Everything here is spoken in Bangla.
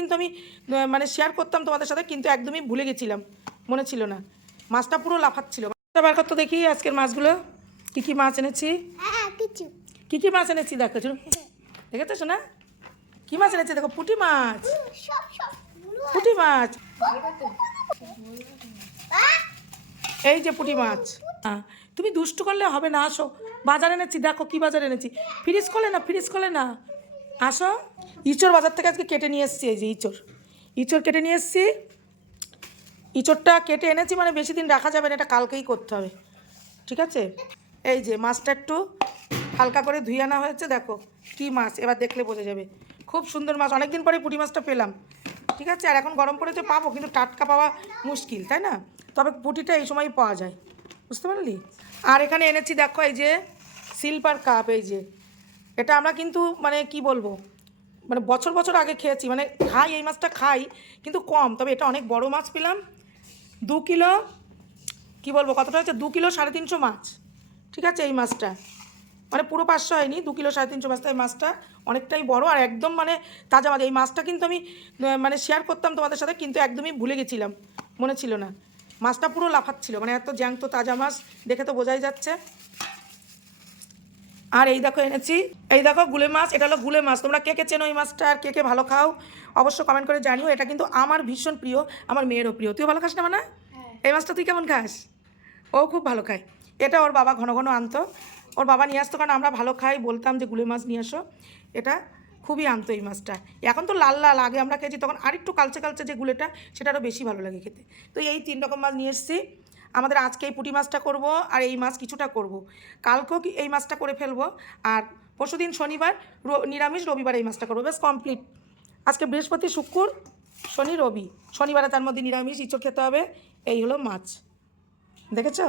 কিন্তু আমি মানে শেয়ার করতাম তোমাদের সাথে, কিন্তু একদমই ভুলে গেছিলাম, মনে ছিল না। মাছটা পুরো লাফাচ্ছিল। বার করতো দেখি আজকের মাছগুলো কী কী মাছ এনেছি। কী কী মাছ এনেছি দেখো, দেখেছো শোনা? কী মাছ এনেছি দেখো, পুঁটি মাছ, পুঁটি মাছ, এই যে পুঁটি মাছ। তুমি দুষ্টু করলে হবে না, আসো। বাজার এনেছি, দেখো কি বাজার এনেছি। ফ্রিজ খোলে না, ফ্রিজ খোলে না, আসো। ইঁচড় বাজার থেকে আজকে কেটে নিয়ে এসেছি। এই যে ইঁচড় কেটে নিয়ে এসেছি। ইঁচড়টা কেটে এনেছি মানে বেশি দিন রাখা যাবে না, এটা কালকেই করতে হবে, ঠিক আছে। এই যে মাছটা একটু হালকা করে ধুয়ে আনা হয়েছে, দেখো কী মাছ, এবার দেখলে বোঝা যাবে। খুব সুন্দর মাছ, অনেকদিন পরে পুঁটি মাছটা পেলাম, ঠিক আছে। আর এখন গরম পড়েছে, পাবো, কিন্তু টাটকা পাওয়া মুশকিল, তাই না? তবে পুঁটিটা এই সময়ই পাওয়া যায়, বুঝতে পারলি। আর এখানে এনেছি দেখো এই যে সিলভার কাপ। এই যে এটা আমরা কিন্তু মানে কি বলবো, মানে বছর বছর আগে খেয়েছি, মানে খাই, এই মাছটা খাই কিন্তু কম। তবে এটা অনেক বড় মাছ পেলাম, 2 কিলো, কি বলবো কতটা হচ্ছে, 2 কিলো 350 মাছ, ঠিক আছে। এই মাছটা মানে পুরো 500 হয়নি, 2 কিলো 350 মাছটা। এই মাছটা অনেকটাই বড় আর একদম মানে তাজা মাছ। এই মাছটা কিন্তু আমি মানে শেয়ার করতাম তোমাদের সাথে, কিন্তু একদমই ভুলে গেছিলাম, মনে ছিল না। মাছটা পুরো লাফাচ্ছিল, মানে এত জ্যান্ত তাজা মাছ, দেখে তো বোঝাই যাচ্ছে। আর এই দেখো এনেছি, এই দেখো গুলে মাছ। এটা হলো গুলে মাছ। তোমরা কে কে চেনো এই মাছটা, আর কে কে ভালো খাও অবশ্য কমেন্ট করে জানিও। এটা কিন্তু আমার ভীষণ প্রিয়, আমার মেয়েরও প্রিয়। তুইও ভালো খাস না মানে? এই মাছটা তুই কেমন খাস? ও খুব ভালো খায়। এটা ওর বাবা ঘন ঘন আনতো, ওর বাবা নিয়ে আসতো, কারণ আমরা ভালো খাই, বলতাম যে গুলে মাছ নিয়ে আসো। এটা খুবই আনতো এই মাছটা। এখন তো লাল লাল, আগে আমরা খেয়েছি তখন আরেকটু কালচে কালচে যে গুলেটা, সেটা আরও বেশি ভালো লাগে খেতে। তো এই 3 রকম মাছ নিয়ে এসেছি। আমাদের আজকে এই পুঁটি মাছটা করব, আর এই মাছ কিছুটা করব, কালকেও এই মাছটা করে ফেলবো। আর পরশুদিন শনিবার নিরামিষ, রবিবার এই মাছটা করবো, বেশ কমপ্লিট। আজকে বৃহস্পতি, শুক্র, শনি, রবি, শনিবারে তার মধ্যে নিরামিষ ইঁচড় খেতে হবে। এই হলো মাছ, দেখেছো।